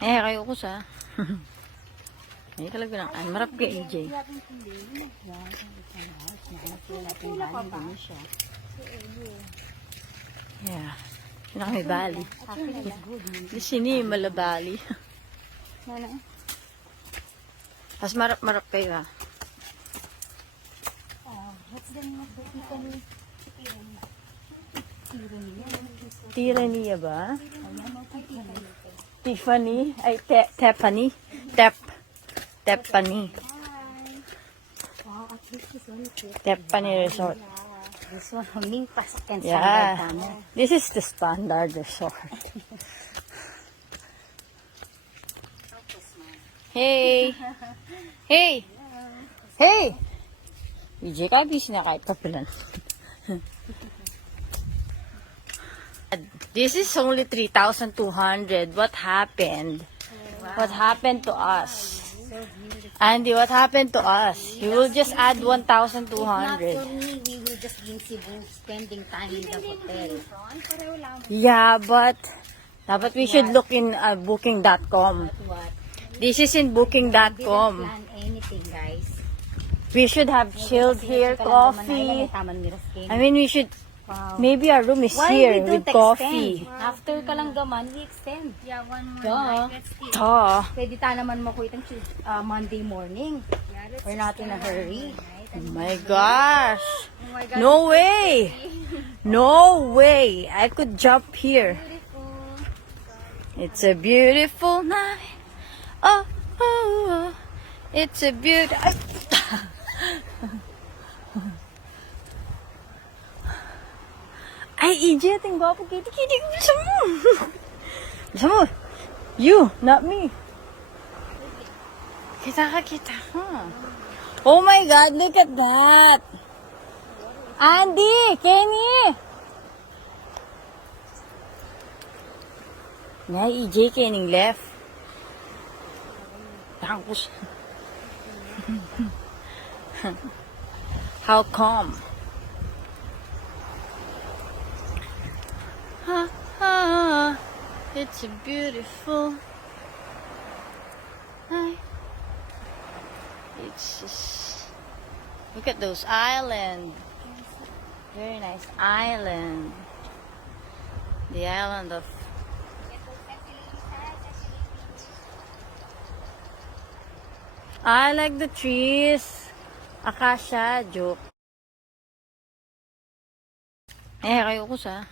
Kayo ko sa. Ay, talaga lang. Ay, marap ka, EJ. Yeah. Yun na kami bali. Di sini, malabali. Mas marap kayo, ha? What's the name of the Tiffany? Tirania ba? Tiffany? Ay, Tepani? Tepani. Tepani Resort. This one, huming pasakyan sa Yeah. tamo. This is the standard resort. Hey! Hey! Hey! EJ, kabis na kahit papilan. This is only 3,200. What happened? What happened to us? Andy, what happened to us? You will just add 1,200. Not for me, we will just be in Cebu spending time in the hotel. Yeah, but dapat we should look in booking.com. What? This is in Didn't booking.com. plan anything, guys. We should have chilled here, coffee. I mean, we should, Wow. maybe our room is Why here we don't with coffee. extend? After Kalanggaman, we extend. Yeah, one more Duh. night. Let's see. Duh. Pwede ta naman makuha itong Monday morning. Yeah, let's We're not in a hurry. Oh my gosh. Oh my God. No way. No way. I could jump here. Beautiful. It's a beautiful night. Oh, oh, oh. It's a beautiful... Ay, EJ, ating gwapo. Kiti-kiti. Gusto mo. Gusto mo. You, not me. Kita ka, kita ka. Oh my God, look at that. Andy, Kenny. Nga, EJ, Kenny left. Tapos. How come? It's a beautiful night. It's just, look at those islands. Very nice island. The island of I like the trees. Acacia, joke. Kayo ko sa.